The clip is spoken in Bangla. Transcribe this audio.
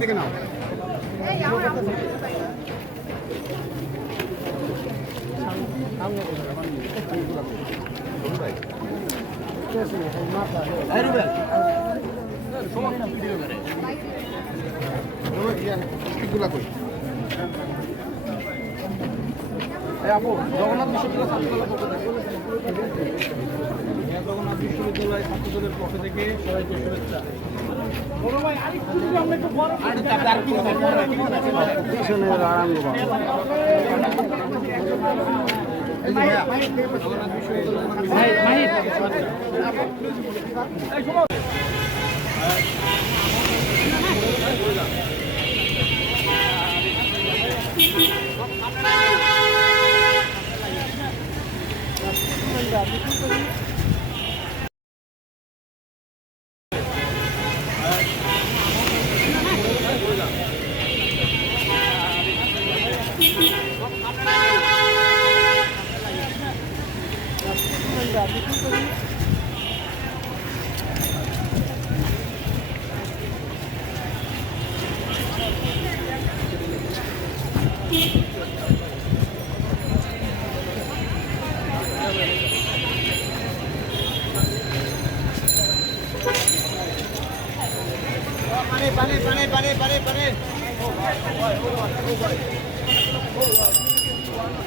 থেকে নাও স্টিকগুলা কই জগন্নাথ বিশ্ববিদ্যালয় ছাত্রদলের পক্ষ থেকে। সবাইকে শুভেচ্ছা। পানি পানি পানি পানি পানি 后啊，今天完了。